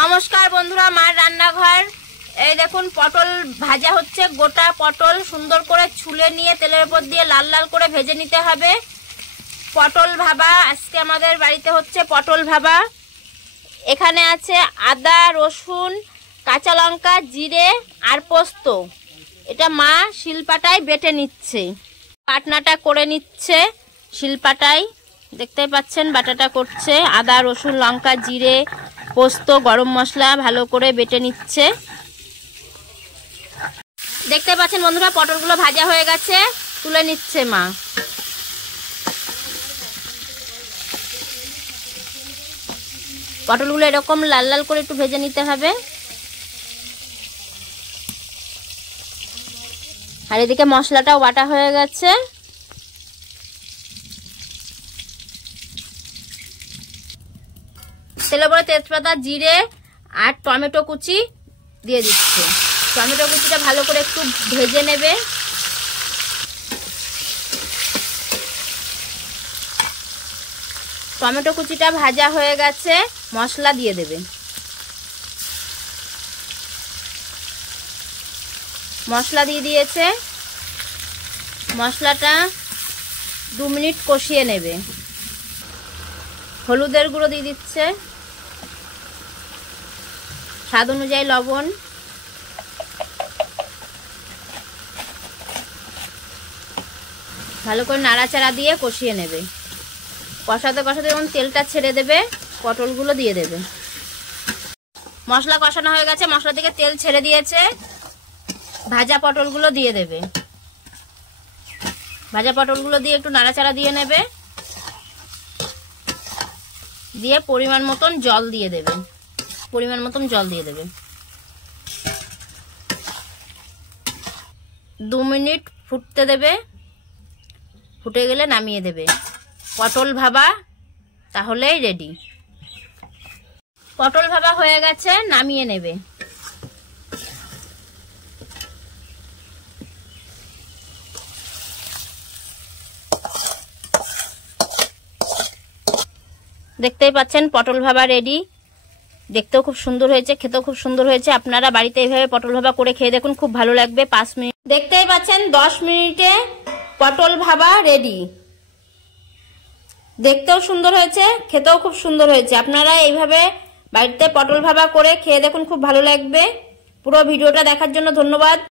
নমস্কার বন্ধুরা, মার রান্নাঘর। এই দেখুন পটল ভাজা হচ্ছে। গোটা পটল সুন্দর করে ছুলে নিয়ে তেলের উপর দিয়ে লাল লাল করে ভেজে নিতে হবে। পটল ভাবা আজকে আমাদের বাড়িতে হচ্ছে, পটল ভাবা। এখানে আছে আদা, রসুন, কাঁচা লঙ্কা, জিরে আর পোস্ত। এটা মা শিলপাটায় বেটে নিচ্ছে, বাটনাটা করে নিচ্ছে শিলপাটায়। দেখতে পাচ্ছেন বাটাটা করছে। আদা, রসুন, লঙ্কা, জিরে, পোস্ত, গরম মশলা ভালো করে বেটে নিচ্ছে। দেখতে পাচ্ছেন বন্ধুরা, পটলগুলো ভাজা হয়ে গেছে, তুলে নিচ্ছে মা। পটলগুলো এরকম লাল লাল করে একটু ভেজে নিতে হবে। আর এদিকে মশলাটাও বাটা হয়ে গেছে। তেলের উপরে তেজপাতা, জিরে আর টমেটো কুচি দিয়ে দিচ্ছে। টমেটো কুচিটা ভালো করে একটু ভেজে নেবে। টমেটো কুচিটা ভাজা হয়ে গেছে, মশলা দিয়ে দেবে। মশলা দিয়ে দিয়েছে। মশলাটা 2 মিনিট কষিয়ে নেবে। হলুদের গুঁড়ো দিয়ে দিচ্ছে, স্বাদ অনুযায়ী লবণ, ভালো করে নাড়াচাড়া দিয়ে কষিয়ে নেবে। কষাতে কষাতে যখন তেলটা ছেড়ে দেবে, পটলগুলো দিয়ে দেবে। মশলা কষানো হয়ে গেছে, মশলা থেকে তেল ছেড়ে দিয়েছে। ভাজা পটলগুলো দিয়ে দেবে। ভাজা পটলগুলো দিয়ে একটু নাড়াচাড়া দিয়ে নেবে। দিয়ে পরিমাণ মতন জল দিয়ে দেবে। পরিমাণ মতন জল দিয়ে দেবে। 2 মিনিট ফুটতে দেবে। ফুটে গেলে নামিয়ে দেবে। পটল ভাবা তাহলেই রেডি। পটল ভাবা হয়ে গেছে, নামিয়ে নেবে। দেখতেই পাচ্ছেন পটল ভাবা রেডি। দেখতেও খুব সুন্দর হয়েছে, খেতেও খুব সুন্দর হয়েছে। আপনারা বাড়িতে এইভাবে পটল ভাবা করে খেয়ে দেখুন, খুব ভালো লাগবে। 5 মিনিট দেখতেই পাচ্ছেন, 10 মিনিটে পটল ভাবা রেডি। দেখতেও সুন্দর হয়েছে, খেতেও খুব সুন্দর হয়েছে। আপনারা এইভাবে বাড়িতে পটল ভাবা করে খেয়ে দেখুন, খুব ভালো লাগবে। পুরো ভিডিওটা দেখার জন্য ধন্যবাদ।